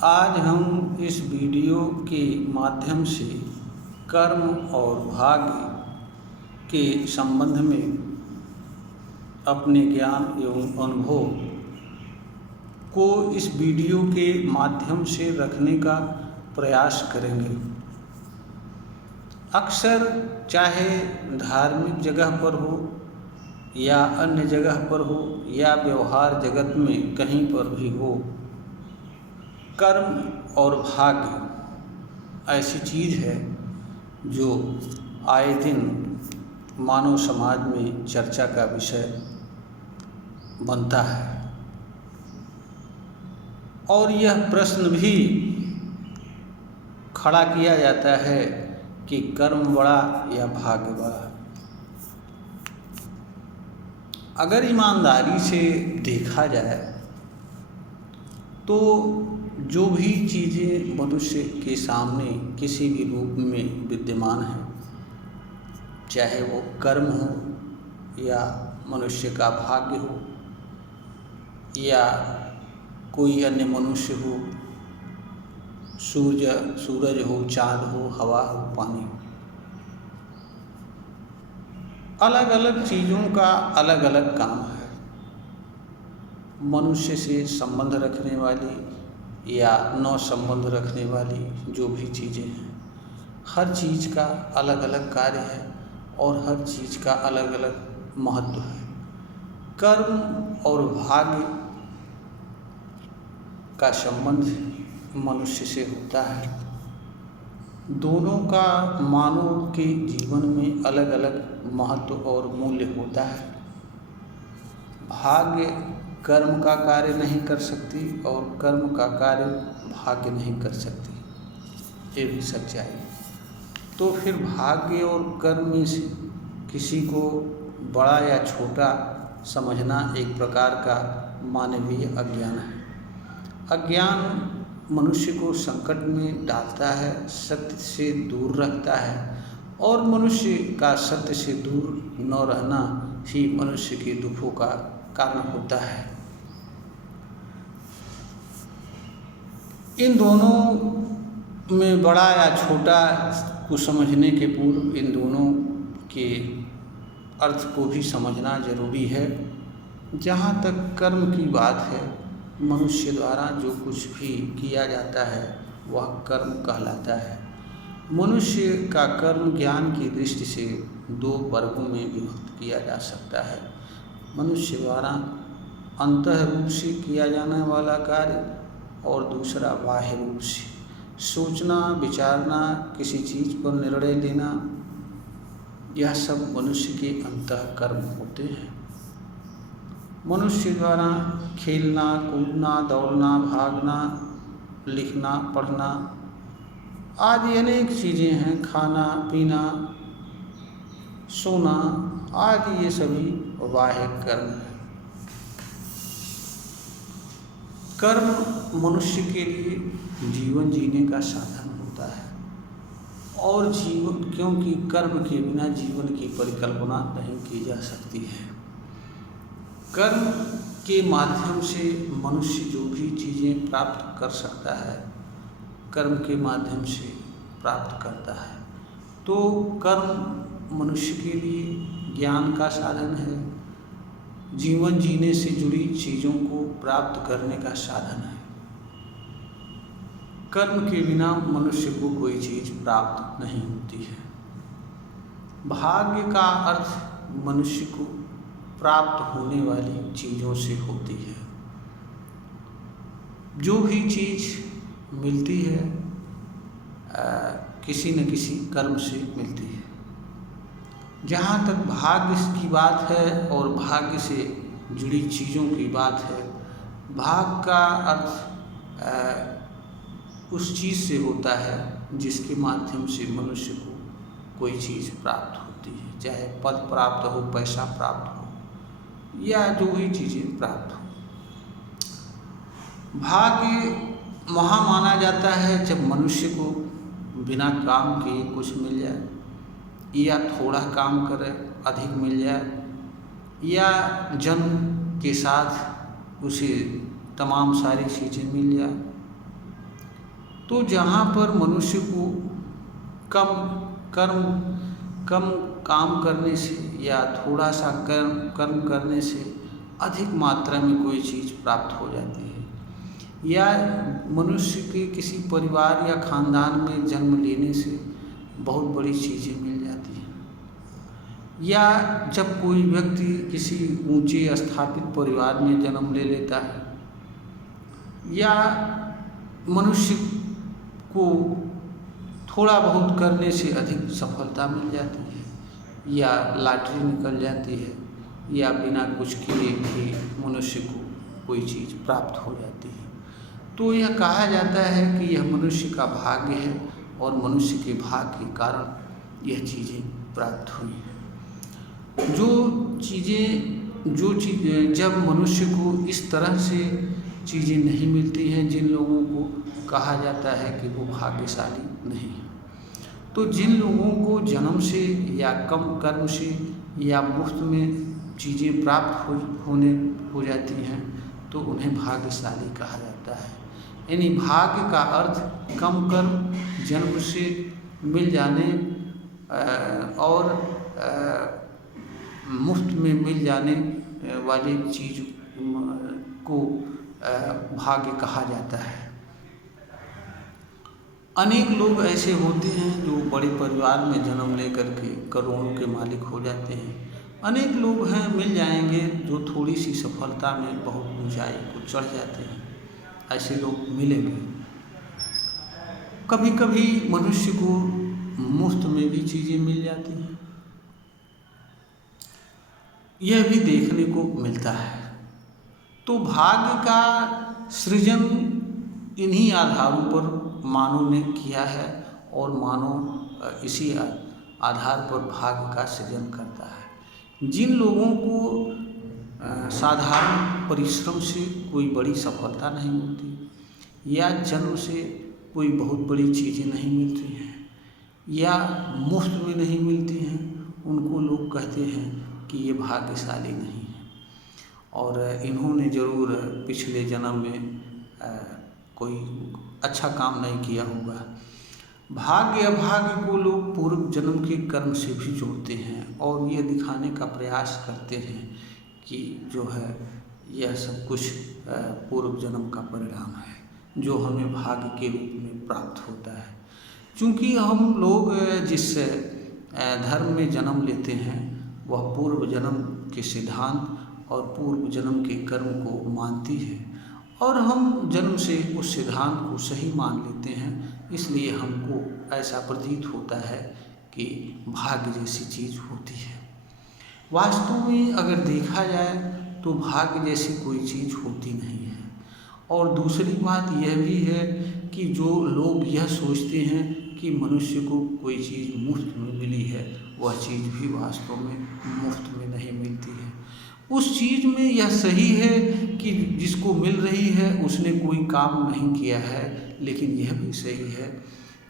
आज हम इस वीडियो के माध्यम से कर्म और भाग्य के संबंध में अपने ज्ञान एवं अनुभव को इस वीडियो के माध्यम से रखने का प्रयास करेंगे। अक्सर चाहे धार्मिक जगह पर हो या अन्य जगह पर हो या व्यवहार जगत में कहीं पर भी हो, कर्म और भाग्य ऐसी चीज़ है जो आए दिन मानव समाज में चर्चा का विषय बनता है और यह प्रश्न भी खड़ा किया जाता है कि कर्म बड़ा या भाग्य बड़ा। अगर ईमानदारी से देखा जाए तो जो भी चीज़ें मनुष्य के सामने किसी भी रूप में विद्यमान हैं, चाहे वो कर्म हो या मनुष्य का भाग्य हो या कोई अन्य मनुष्य हो, सूरज हो, चाँद हो, हवा हो, पानी हो, अलग अलग चीज़ों का अलग अलग काम है। मनुष्य से संबंध रखने वाली या न संबंध रखने वाली जो भी चीज़ें हैं, हर चीज़ का अलग अलग कार्य है और हर चीज़ का अलग अलग महत्व है। कर्म और भाग्य का संबंध मनुष्य से होता है। दोनों का मानव के जीवन में अलग अलग महत्व और मूल्य होता है। भाग्य कर्म का कार्य नहीं कर सकती और कर्म का कार्य भाग्य नहीं कर सकती, ये भी सच्चाई। तो फिर भाग्य और कर्म में से किसी को बड़ा या छोटा समझना एक प्रकार का मानवीय अज्ञान है। अज्ञान मनुष्य को संकट में डालता है, सत्य से दूर रखता है और मनुष्य का सत्य से दूर न रहना ही मनुष्य के दुखों का कारण होता है। इन दोनों में बड़ा या छोटा को समझने के पूर्व इन दोनों के अर्थ को भी समझना जरूरी है। जहाँ तक कर्म की बात है, मनुष्य द्वारा जो कुछ भी किया जाता है वह कर्म कहलाता है। मनुष्य का कर्म ज्ञान की दृष्टि से दो वर्गों में विभक्त किया जा सकता है। मनुष्य द्वारा अंतः रूप से किया जाने वाला कार्य और दूसरा बाह्य रूप से सोचना, विचारना, किसी चीज़ पर निर्णय लेना, यह सब मनुष्य के अंतः कर्म होते हैं। मनुष्य द्वारा खेलना, कूदना, दौड़ना, भागना, लिखना, पढ़ना आदि अनेक चीज़ें हैं, खाना पीना, सोना आदि, ये सभी बाह्य कर्म है। कर्म मनुष्य के लिए जीवन जीने का साधन होता है और जीवन, क्योंकि कर्म के बिना जीवन की परिकल्पना नहीं की जा सकती है। कर्म के माध्यम से मनुष्य जो भी चीज़ें प्राप्त कर सकता है, कर्म के माध्यम से प्राप्त करता है। तो कर्म मनुष्य के लिए ज्ञान का साधन है, जीवन जीने से जुड़ी चीज़ों को प्राप्त करने का साधन है। कर्म के बिना मनुष्य को कोई चीज़ प्राप्त नहीं होती है। भाग्य का अर्थ मनुष्य को प्राप्त होने वाली चीज़ों से होती है। जो भी चीज़ मिलती है किसी न किसी कर्म से मिलती है। जहाँ तक भाग्य की बात है और भाग्य से जुड़ी चीज़ों की बात है, भाग्य का अर्थ उस चीज़ से होता है जिसके माध्यम से मनुष्य को कोई चीज़ प्राप्त होती है, चाहे पद प्राप्त हो, पैसा प्राप्त हो या जो भी चीज़ें प्राप्त हो। भाग्य वहाँ माना जाता है जब मनुष्य को बिना काम किए कुछ मिल जाए या थोड़ा काम करे अधिक मिल जाए या जन्म के साथ उसे तमाम सारी चीज़ें मिल जाए तो जहाँ पर मनुष्य को कम कर्म कम काम करने से या थोड़ा सा कर्म करने से अधिक मात्रा में कोई चीज़ प्राप्त हो जाती है, या मनुष्य के किसी परिवार या खानदान में जन्म लेने से बहुत बड़ी चीज़ें मिल जाती हैं, या जब कोई व्यक्ति किसी ऊंचे स्थापित परिवार में जन्म ले लेता है, या मनुष्य को थोड़ा बहुत करने से अधिक सफलता मिल जाती है, या लॉटरी निकल जाती है, या बिना कुछ किए भी मनुष्य को कोई चीज़ प्राप्त हो जाती है, तो यह कहा जाता है कि यह मनुष्य का भाग्य है और मनुष्य के भाग्य के कारण यह चीज़ें प्राप्त हुई हैं। जो चीज़ें जब मनुष्य को इस तरह से चीज़ें नहीं मिलती हैं, जिन लोगों को कहा जाता है कि वो भाग्यशाली नहीं है। तो जिन लोगों को जन्म से या कम कर्म से या मुफ्त में चीज़ें प्राप्त हो जाती हैं, तो उन्हें भाग्यशाली कहा जाता है। यानी भाग्य का अर्थ कम कर्म, जन्म से मिल जाने और मुफ्त में मिल जाने वाली चीज़ को भाग्य कहा जाता है। अनेक लोग ऐसे होते हैं जो बड़े परिवार में जन्म लेकर के करोड़ों के मालिक हो जाते हैं। अनेक लोग हैं मिल जाएंगे जो थोड़ी सी सफलता में बहुत ऊंचाई को चढ़ जाते हैं, ऐसे लोग मिलेंगे। कभी कभी मनुष्य को मुफ्त में भी चीज़ें मिल जाती हैं, यह भी देखने को मिलता है। तो भाग्य का सृजन इन्हीं आधारों पर मानव ने किया है और मानव इसी आधार पर भाग्य का सृजन करता है। जिन लोगों को साधारण परिश्रम से कोई बड़ी सफलता नहीं मिलती, या जन्म से कोई बहुत बड़ी चीज़ें नहीं मिलती हैं, या मुफ्त में नहीं मिलती हैं, उनको लोग कहते हैं कि ये भाग्यशाली नहीं है और इन्होंने ज़रूर पिछले जन्म में कोई अच्छा काम नहीं किया होगा। भाग्य अभाग्य को लोग पूर्व जन्म के कर्म से भी जोड़ते हैं और ये दिखाने का प्रयास करते हैं कि जो है यह सब कुछ पूर्व जन्म का परिणाम है जो हमें भाग्य के रूप में प्राप्त होता है। चूँकि हम लोग जिस धर्म में जन्म लेते हैं वह पूर्व जन्म के सिद्धांत और पूर्व जन्म के कर्म को मानती है और हम जन्म से उस सिद्धांत को सही मान लेते हैं, इसलिए हमको ऐसा प्रतीत होता है कि भाग्य जैसी चीज़ होती है। वास्तव में अगर देखा जाए तो भाग्य जैसी कोई चीज़ होती नहीं है। और दूसरी बात यह भी है कि जो लोग यह सोचते हैं कि मनुष्य को कोई चीज़ मुफ्त में मिली है, वह चीज़ भी वास्तव में मुफ्त में नहीं मिलती है। उस चीज़ में यह सही है कि जिसको मिल रही है उसने कोई काम नहीं किया है, लेकिन यह भी सही है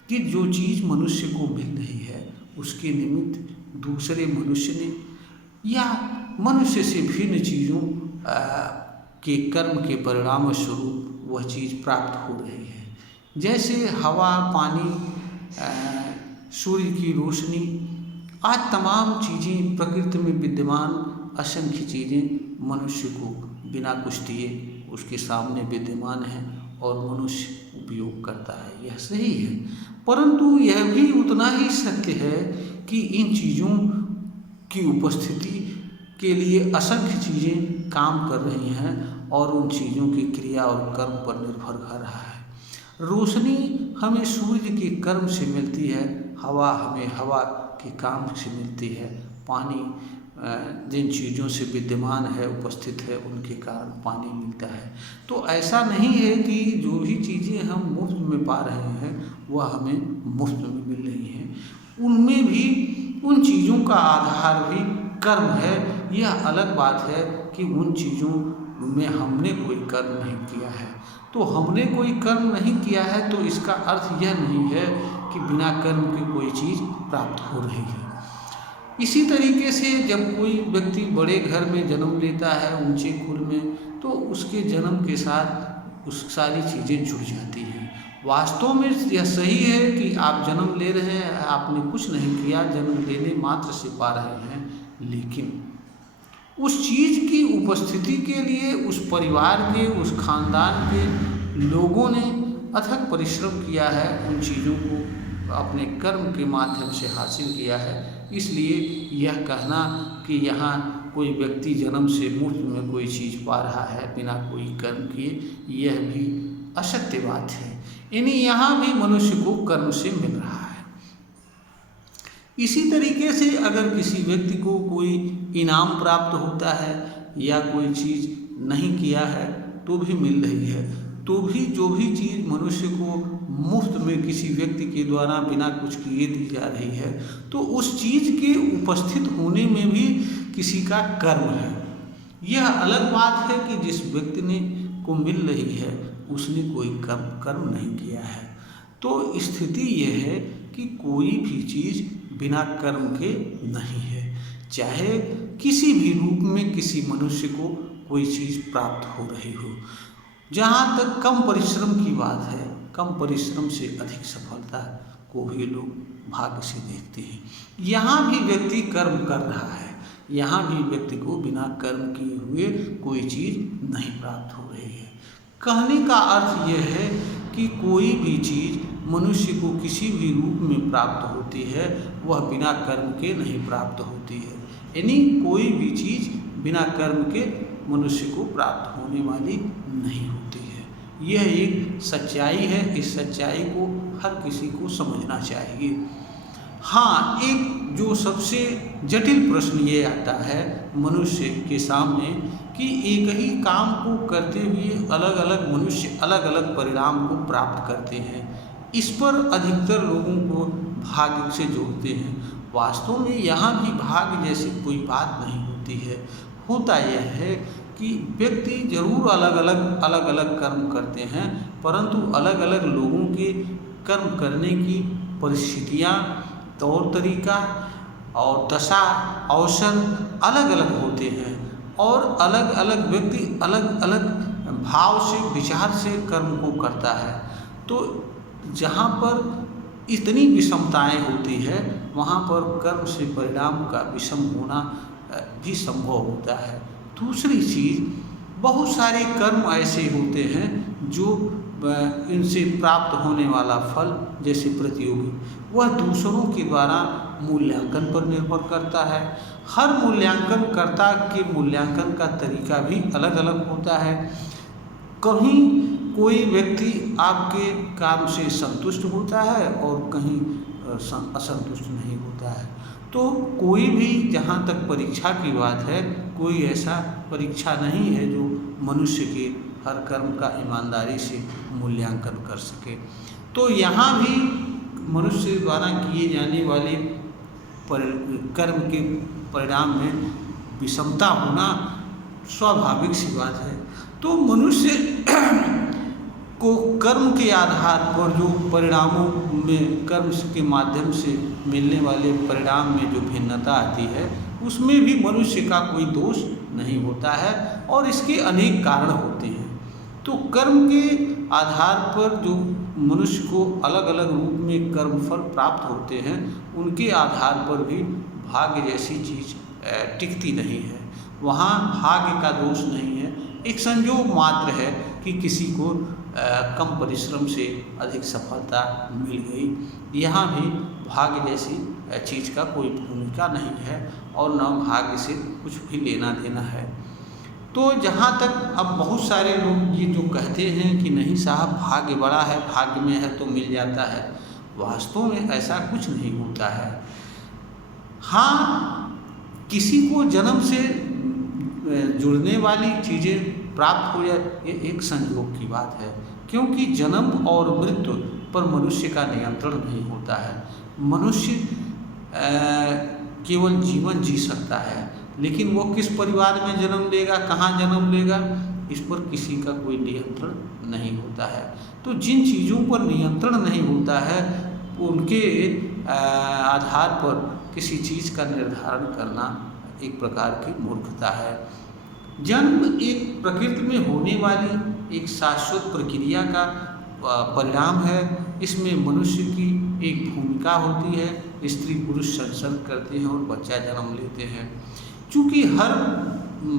कि जो चीज़ मनुष्य को मिल रही है उसके निमित्त दूसरे मनुष्य ने या मनुष्य से भिन्न चीज़ों के कर्म के परिणाम स्वरूप वह चीज़ प्राप्त हो रही है। जैसे हवा, पानी, सूर्य की रोशनी, आज तमाम चीज़ें प्रकृति में विद्यमान असंख्य चीज़ें मनुष्य को बिना कुछ दिए उसके सामने विद्यमान हैं और मनुष्य उपयोग करता है, यह सही है। परंतु यह भी उतना ही सत्य है कि इन चीज़ों की उपस्थिति के लिए असंख्य चीज़ें काम कर रही हैं और उन चीज़ों की क्रिया और कर्म पर निर्भर कर रहा है। रोशनी हमें सूर्य के कर्म से मिलती है, हवा हमें हवा के काम से मिलती है, पानी जिन चीज़ों से विद्यमान है, उपस्थित है, उनके कारण पानी मिलता है। तो ऐसा नहीं है कि जो भी चीज़ें हम मुफ्त में पा रहे हैं वह हमें मुफ्त में मिल रही हैं, उनमें भी उन चीज़ों का आधार भी कर्म है। यह अलग बात है कि उन चीज़ों में हमने कोई कर्म नहीं किया है। तो हमने कोई कर्म नहीं किया है तो इसका अर्थ यह नहीं है कि बिना कर्म के कोई चीज़ प्राप्त हो रही है। इसी तरीके से जब कोई व्यक्ति बड़े घर में जन्म लेता है, ऊंचे कुल में, तो उसके जन्म के साथ उस सारी चीज़ें जुड़ जाती हैं वास्तव में यह सही है कि आप जन्म ले रहे हैं, आपने कुछ नहीं किया, जन्म लेने मात्र से पा रहे हैं, लेकिन उस चीज़ की उपस्थिति के लिए उस परिवार के, उस खानदान के लोगों ने अथक परिश्रम किया है, उन चीज़ों को अपने कर्म के माध्यम से हासिल किया है। इसलिए यह कहना कि यहाँ कोई व्यक्ति जन्म से मुफ्त में कोई चीज़ पा रहा है बिना कोई कर्म किए, यह भी असत्य बात है। यानी यहाँ भी मनुष्य को कर्म से मिल रहा है। इसी तरीके से अगर किसी व्यक्ति को कोई इनाम प्राप्त होता है या कोई चीज़ नहीं किया है तो भी मिल रही है, तो भी जो भी चीज़ मनुष्य को मुफ्त में किसी व्यक्ति के द्वारा बिना कुछ किए दी जा रही है, तो उस चीज़ के उपस्थित होने में भी किसी का कर्म है। यह अलग बात है कि जिस व्यक्ति ने को मिल रही है उसने कोई कर्म नहीं किया है। तो स्थिति यह है कि कोई भी चीज़ बिना कर्म के नहीं है, चाहे किसी भी रूप में किसी मनुष्य को कोई चीज़ प्राप्त हो रही हो। जहाँ तक कम परिश्रम की बात है, कम परिश्रम से अधिक सफलता को भी लोग भाग्य से देखते हैं। यहाँ भी व्यक्ति कर्म कर रहा है, यहाँ भी व्यक्ति को बिना कर्म किए हुए कोई चीज़ नहीं प्राप्त हो रही है। कहने का अर्थ यह है कि कोई भी चीज़ मनुष्य को किसी भी रूप में प्राप्त होती है, वह बिना कर्म के नहीं प्राप्त होती है। यानी कोई भी चीज़ बिना कर्म के मनुष्य को प्राप्त होने वाली नहीं होती है। यह एक सच्चाई है, इस सच्चाई को हर किसी को समझना चाहिए। हाँ, एक जो सबसे जटिल प्रश्न ये आता है मनुष्य के सामने कि एक ही काम को करते हुए अलग अलग मनुष्य अलग अलग परिणाम को प्राप्त करते हैं। इस पर अधिकतर लोगों को भाग्य से जोड़ते हैं। वास्तव में यहाँ भी भाग्य जैसी कोई बात नहीं होती है। होता यह है कि व्यक्ति जरूर अलग अलग कर्म करते हैं, परंतु अलग अलग लोगों के कर्म करने की परिस्थितियाँ, तौर तरीका और दशा अवसर अलग अलग होते हैं और अलग अलग व्यक्ति अलग अलग भाव से, विचार से कर्म को करता है। तो जहाँ पर इतनी विषमताएं होती है, वहाँ पर कर्म से परिणाम का विषम होना भी संभव होता है। दूसरी चीज़, बहुत सारे कर्म ऐसे होते हैं जो इनसे प्राप्त होने वाला फल, जैसे प्रतियोगी, वह दूसरों के द्वारा मूल्यांकन पर निर्भर करता है। हर मूल्यांकनकर्ता के मूल्यांकन का तरीका भी अलग अलग होता है। कहीं कोई व्यक्ति आपके काम से संतुष्ट होता है और कहीं असंतुष्ट नहीं होता है। तो कोई भी, जहाँ तक परीक्षा की बात है, कोई ऐसा परीक्षा नहीं है जो मनुष्य के हर कर्म का ईमानदारी से मूल्यांकन कर सके। तो यहाँ भी मनुष्य द्वारा किए जाने वाले कर्म के परिणाम में विषमता होना स्वाभाविक सी बात है। तो मनुष्य को कर्म के आधार पर जो परिणामों में, कर्म के माध्यम से मिलने वाले परिणाम में जो भिन्नता आती है, उसमें भी मनुष्य का कोई दोष नहीं होता है और इसके अनेक कारण होते हैं। तो कर्म के आधार पर जो मनुष्य को अलग अलग रूप में कर्मफल प्राप्त होते हैं, उनके आधार पर भी भाग्य जैसी चीज़ टिकती नहीं है। वहाँ भाग्य का दोष नहीं है, एक संयोग मात्र है कि किसी को कम परिश्रम से अधिक सफलता मिल गई। यहाँ भी भाग्य जैसी चीज़ का कोई भूमिका नहीं है और न भाग्य से कुछ भी लेना देना है। तो जहाँ तक अब बहुत सारे लोग ये जो कहते हैं कि नहीं साहब भाग्य बड़ा है, भाग्य में है तो मिल जाता है, वास्तव में ऐसा कुछ नहीं होता है। हाँ, किसी को जन्म से जुड़ने वाली चीज़ें प्राप्त हो जाए, ये एक संयोग की बात है, क्योंकि जन्म और मृत्यु पर मनुष्य का नियंत्रण नहीं होता है। मनुष्य केवल जीवन जी सकता है, लेकिन वो किस परिवार में जन्म लेगा, कहाँ जन्म लेगा, इस पर किसी का कोई नियंत्रण नहीं होता है। तो जिन चीज़ों पर नियंत्रण नहीं होता है, उनके आधार पर किसी चीज़ का निर्धारण करना एक प्रकार की मूर्खता है। जन्म एक प्रकृति में होने वाली एक शाश्वत प्रक्रिया का परिणाम है। इसमें मनुष्य की एक भूमिका होती है, स्त्री पुरुष संसर्ग करते हैं और बच्चा जन्म लेते हैं। चूँकि हर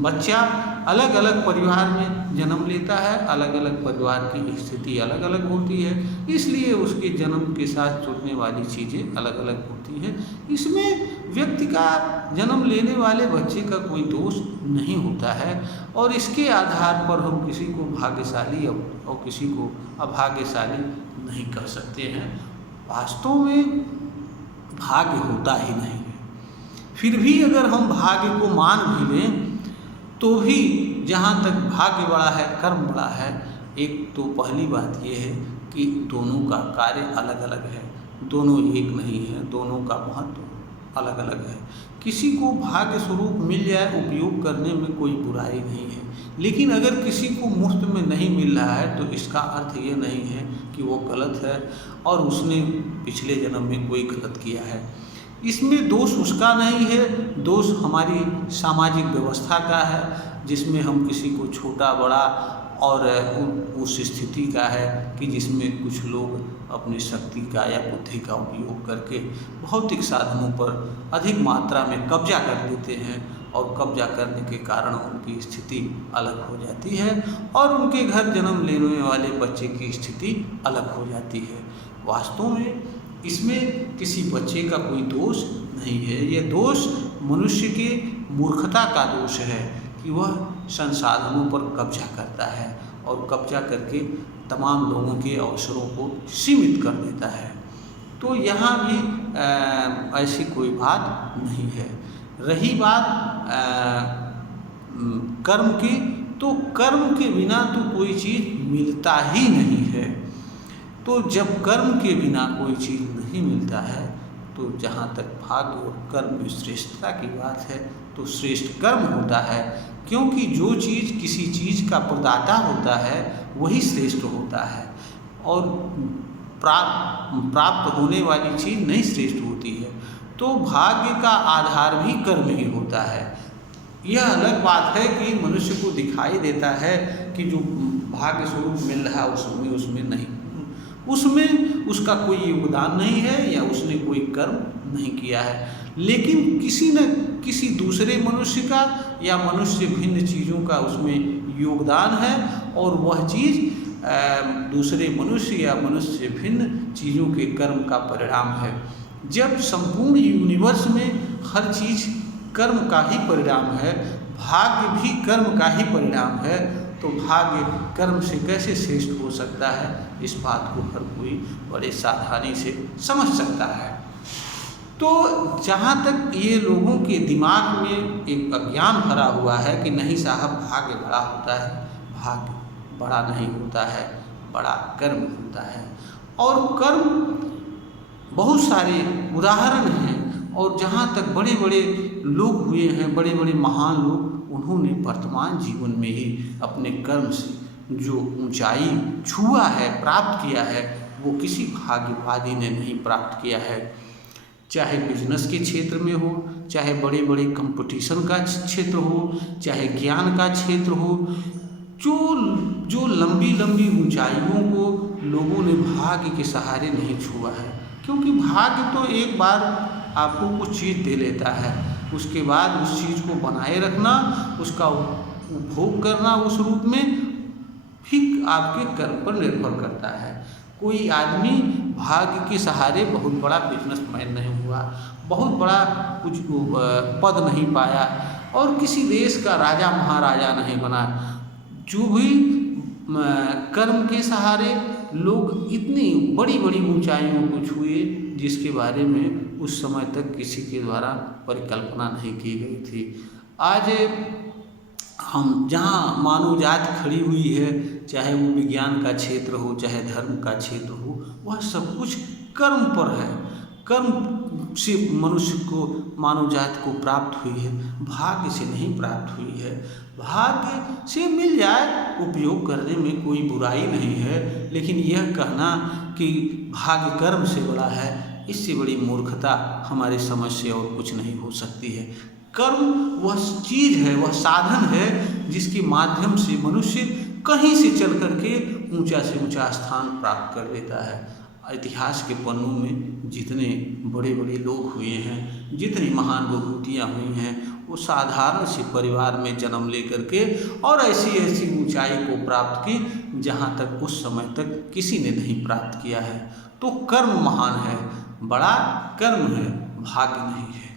बच्चा अलग अलग परिवार में जन्म लेता है, अलग अलग परिवार की स्थिति अलग अलग होती है, इसलिए उसके जन्म के साथ जुड़ने वाली चीज़ें अलग अलग होती हैं। इसमें व्यक्ति का जन्म लेने वाले बच्चे का कोई दोष नहीं होता है और इसके आधार पर हम किसी को भाग्यशाली और किसी को अभाग्यशाली नहीं कह सकते हैं। वास्तव में भाग्य होता ही नहीं है। फिर भी अगर हम भाग्य को मान भी लें तो भी जहाँ तक भाग्य बड़ा है, कर्म बड़ा है, एक तो पहली बात ये है कि दोनों का कार्य अलग अलग है, दोनों एक नहीं है, दोनों का महत्व अलग अलग है। किसी को भाग्य स्वरूप मिल जाए, उपयोग करने में कोई बुराई नहीं है, लेकिन अगर किसी को मुफ्त में नहीं मिल रहा है तो इसका अर्थ ये नहीं है कि वो गलत है और उसने पिछले जन्म में कोई गलत किया है। इसमें दोष उसका नहीं है, दोष हमारी सामाजिक व्यवस्था का है, जिसमें हम किसी को छोटा बड़ा और उस स्थिति का है कि जिसमें कुछ लोग अपनी शक्ति का या बुद्धि का उपयोग करके भौतिक साधनों पर अधिक मात्रा में कब्जा कर लेते हैं और कब्जा करने के कारण उनकी स्थिति अलग हो जाती है और उनके घर जन्म लेने वाले बच्चे की स्थिति अलग हो जाती है। वास्तव में इसमें किसी बच्चे का कोई दोष नहीं है, यह दोष मनुष्य के मूर्खता का दोष है कि वह संसाधनों पर कब्जा करता है और कब्जा करके तमाम लोगों के अवसरों को सीमित कर देता है। तो यहाँ भी ऐसी कोई बात नहीं है। रही बात कर्म की, तो कर्म के बिना तो कोई चीज़ मिलता ही नहीं है। तो जब कर्म के बिना कोई चीज़ नहीं मिलता है तो जहाँ तक भाग्य और कर्म में श्रेष्ठता की बात है तो श्रेष्ठ कर्म होता है, क्योंकि जो चीज़ किसी चीज़ का प्रदाता होता है वही श्रेष्ठ होता है और प्राप्त होने वाली चीज़ नहीं श्रेष्ठ होती है। तो भाग्य का आधार भी कर्म ही होता है। यह अलग बात है कि मनुष्य को दिखाई देता है कि जो भाग्य स्वरूप मिल रहा है उसमें नहीं, उसमें उसका कोई योगदान नहीं है या उसने कोई कर्म नहीं किया है, लेकिन किसी न किसी दूसरे मनुष्य का या मनुष्य भिन्न चीज़ों का उसमें योगदान है और वह चीज़ दूसरे मनुष्य या मनुष्य भिन्न चीज़ों के कर्म का परिणाम है। जब संपूर्ण यूनिवर्स में हर चीज़ कर्म का ही परिणाम है, भाग्य भी कर्म का ही परिणाम है, तो भाग्य कर्म से कैसे श्रेष्ठ हो सकता है, इस बात को हर कोई बड़े सावधानी से समझ सकता है। तो जहाँ तक ये लोगों के दिमाग में एक अज्ञान भरा हुआ है कि नहीं साहब भाग्य बड़ा होता है, भाग्य बड़ा नहीं होता है, बड़ा कर्म होता है। और कर्म बहुत सारे उदाहरण हैं और जहाँ तक बड़े बड़े लोग हुए हैं, बड़े बड़े महान लोग, उन्होंने वर्तमान जीवन में ही अपने कर्म से जो ऊंचाई छुआ है, प्राप्त किया है, वो किसी भाग्यवादी ने नहीं प्राप्त किया है। चाहे बिजनेस के क्षेत्र में हो, चाहे बड़े बड़े कंपटीशन का क्षेत्र हो, चाहे ज्ञान का क्षेत्र हो, जो लंबी लंबी ऊंचाइयों को लोगों ने भाग्य के सहारे नहीं छुआ है, क्योंकि भाग्य तो एक बार आपको कुछ चीज़ दे लेता है, उसके बाद उस चीज़ को बनाए रखना, उसका उपभोग करना उस रूप में भी आपके कर्म पर निर्भर करता है। कोई आदमी भाग्य के सहारे बहुत बड़ा बिजनेसमैन नहीं हुआ, बहुत बड़ा कुछ पद नहीं पाया और किसी देश का राजा महाराजा नहीं बना। जो भी कर्म के सहारे लोग इतनी बड़ी बड़ी ऊंचाइयों को छुए जिसके बारे में उस समय तक किसी के द्वारा परिकल्पना नहीं की गई थी। आज हम जहाँ मानव जात खड़ी हुई है, चाहे वो विज्ञान का क्षेत्र हो, चाहे धर्म का क्षेत्र हो, वह सब कुछ कर्म पर है। कर्म से मनुष्य को, मानव जात को प्राप्त हुई है, भाग्य से नहीं प्राप्त हुई है। भाग्य से मिल जाए, उपयोग करने में कोई बुराई नहीं है, लेकिन यह कहना कि भाग्य कर्म से बड़ा है, इससे बड़ी मूर्खता हमारे समझ से और कुछ नहीं हो सकती है। कर्म वह चीज़ है, वह साधन है जिसके माध्यम से मनुष्य कहीं से चल करके ऊंचा से ऊंचा स्थान प्राप्त कर लेता है। इतिहास के पन्नों में जितने बड़े बड़े लोग हुए हैं, जितनी महान विभूतियाँ हुई हैं, वो साधारण से परिवार में जन्म लेकर के और ऐसी ऐसी ऊंचाई को प्राप्त की जहाँ तक उस समय तक किसी ने नहीं प्राप्त किया है। तो कर्म महान है, बड़ा कर्म है, भाग्य नहीं है।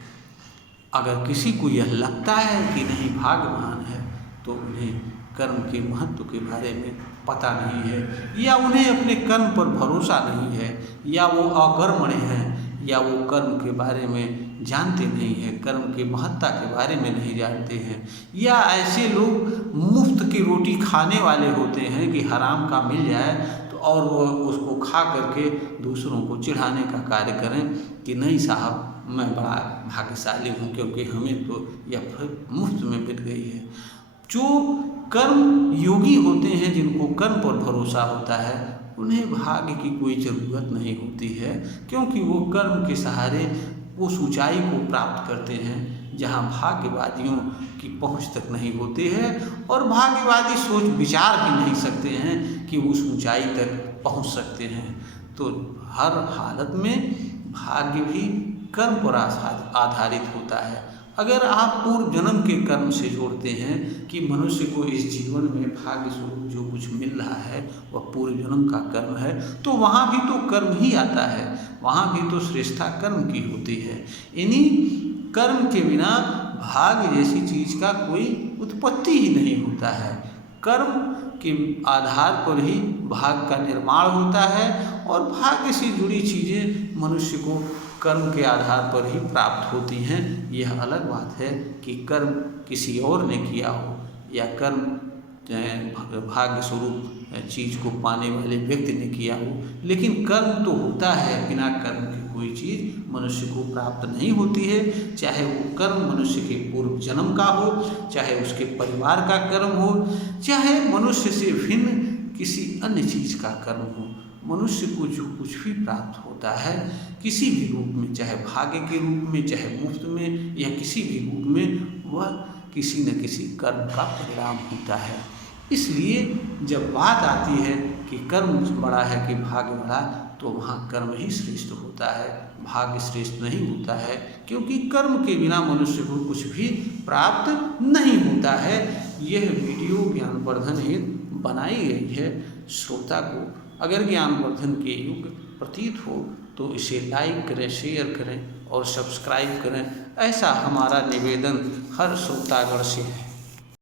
अगर किसी को यह लगता है कि नहीं भाग्य महान है, तो उन्हें कर्म के महत्व के बारे में पता नहीं है, या उन्हें अपने कर्म पर भरोसा नहीं है, या वो अकर्मण्य हैं, या वो कर्म के बारे में जानते नहीं हैं, कर्म की महत्ता के बारे में नहीं जानते हैं, या ऐसे लोग मुफ्त की रोटी खाने वाले होते हैं कि हराम का मिल जाए तो और वो उसको खा करके दूसरों को चिढ़ाने का कार्य करें कि नहीं साहब मैं बड़ा भाग्यशाली हूँ क्योंकि हमें तो यह मुफ्त में मिल गई है। जो कर्म योगी होते हैं, जिनको कर्म पर भरोसा होता है, उन्हें भाग्य की कोई ज़रूरत नहीं होती है, क्योंकि वो कर्म के सहारे उस ऊंचाई को प्राप्त करते हैं जहाँ भाग्यवादियों की पहुँच तक नहीं होती है, और भाग्यवादी सोच विचार भी नहीं सकते हैं कि उस ऊंचाई तक पहुँच सकते हैं। तो हर हालत में भाग्य भी कर्म पर आधारित होता है। अगर आप पूर्व जन्म के कर्म से जोड़ते हैं कि मनुष्य को इस जीवन में भाग्य स्वरूप जो कुछ मिल रहा है वह पूर्व जन्म का कर्म है, तो वहाँ भी तो कर्म ही आता है, वहाँ भी तो श्रेष्ठता कर्म की होती है। इन्हीं कर्म के बिना भाग्य जैसी चीज़ का कोई उत्पत्ति ही नहीं होता है। कर्म के आधार पर ही भाग्य का निर्माण होता है, और भाग्य से जुड़ी चीज़ें मनुष्य को कर्म के आधार पर ही प्राप्त होती हैं। यह अलग बात है कि कर्म किसी और ने किया हो, या कर्म भाग्य स्वरूप चीज़ को पाने वाले व्यक्ति ने किया हो, लेकिन कर्म तो होता है। बिना कर्म की कोई चीज़ मनुष्य को प्राप्त नहीं होती है, चाहे वो कर्म मनुष्य के पूर्व जन्म का हो, चाहे उसके परिवार का कर्म हो, चाहे मनुष्य से भिन्न किसी अन्य चीज़ का कर्म हो। मनुष्य को जो कुछ भी प्राप्त होता है किसी भी रूप में, चाहे भाग्य के रूप में, चाहे मुफ्त में, या किसी भी रूप में, वह किसी न किसी कर्म का परिणाम होता है। इसलिए जब बात आती है कि कर्म बड़ा है कि भाग्य बड़ा, तो वहाँ कर्म ही श्रेष्ठ होता है, भाग्य श्रेष्ठ नहीं होता है, क्योंकि कर्म के बिना मनुष्य को कुछ भी प्राप्त नहीं होता है। यह वीडियो ज्ञानवर्धन हेतु बनाई गई है। श्रोता को अगर ज्ञानवर्धन के युग प्रतीत हो तो इसे लाइक करें, शेयर करें और सब्सक्राइब करें, ऐसा हमारा निवेदन हर श्रोतागण से है।